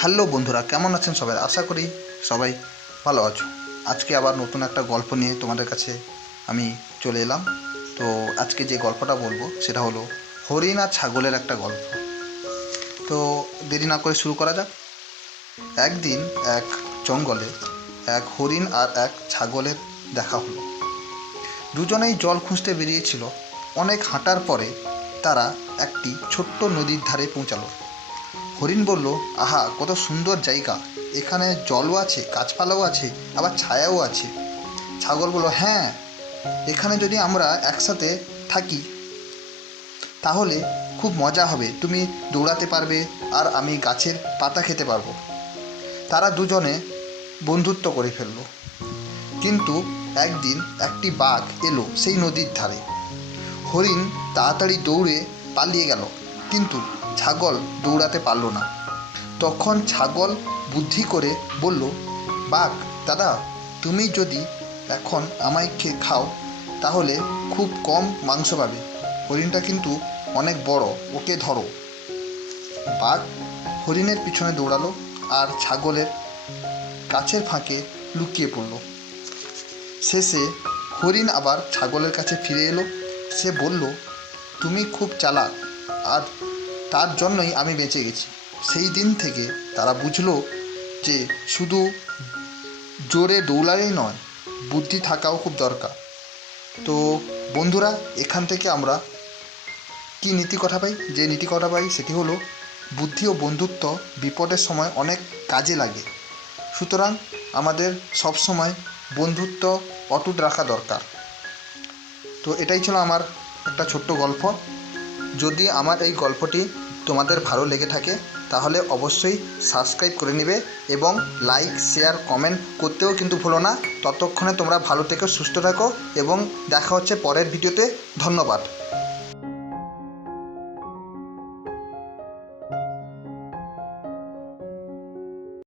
Hello বন্ধুরা, কেমন আছেন সবাই? আশা করি সবাই ভালো আছো। আজকে আবার নতুন একটা গল্প নিয়ে তোমাদের কাছে আমি চলে এলাম। তো আজকে যে গল্পটা বলবো সেটা হলো হরিণ আর ছাগলের একটা গল্প। তো দেরি না করে শুরু করা যাক। একদিন এক জঙ্গলে এক হরিণ আর এক ছাগলের দেখা হলো। দুজনেই জল খুঁজতে বেরিয়েছিল। অনেক হাঁটার পরে তারা একটি ছোট্ট নদীর ধারে পৌঁছালো। হরিণ বলল, আহা, কত সুন্দর জায়গা! এখানে জলও আছে, গাছপালাও আছে, আবার ছায়াও আছে। ছাগল বলল, হ্যাঁ, এখানে যদি আমরা একসাথে থাকি তাহলে খুব মজা হবে। তুমি দৌড়াতে পারবে আর আমি গাছের পাতা খেতে পারবো। তারা দুজনে বন্ধুত্ব করে ফেলল। কিন্তু একদিন একটি বাঘ এলো সেই নদীর ধারে। হরিণ তাড়াতাড়ি দৌড়ে পালিয়ে গেল, কিন্তু ছাগল দৌড়াতে পারল না। তখন ছাগল বুদ্ধি করে বলল, বাঘ দাদা, তুমি যদি এখন আমায় খাও তাহলে খুব কম মাংস পাবে। হরিণটা কিন্তু অনেক বড়, ওকে ধরো। বাঘ হরিণের পিছনে দৌড়ালো আর ছাগলের গাছের ফাঁকে লুকিয়ে পড়ল। শেষে হরিণ আবার ছাগলের কাছে ফিরে এলো। সে বলল, তুমি খুব চালাক, আর তার জন্যই আমি বেঁচে গেছি। সেই দিন থেকে তারা বুঝলো যে শুধু জোরে দৌড়ালেই নয়, বুদ্ধি থাকাও খুব দরকার। তো বন্ধুরা, এখান থেকে আমরা কী নীতি কথা পাই? যে নীতি কথা পাই সেটি হলো, বুদ্ধি ও বন্ধুত্ব বিপদের সময় অনেক কাজে লাগে। সুতরাং আমাদের সবসময় বন্ধুত্ব অটুট রাখা দরকার। তো এটাই ছিল আমার একটা ছোট্ট গল্প। যদি আমার এই গল্পটি তোমাদের ভালো লেগে থাকে তাহলে অবশ্যই সাবস্ক্রাইব করে নেবে এবং লাইক, শেয়ার, কমেন্ট করতেও কিন্তু ভুলো না। ততক্ষণে তোমরা ভালো থেকো, সুস্থ থাকো এবং দেখা হচ্ছে পরের ভিডিওতে। ধন্যবাদ।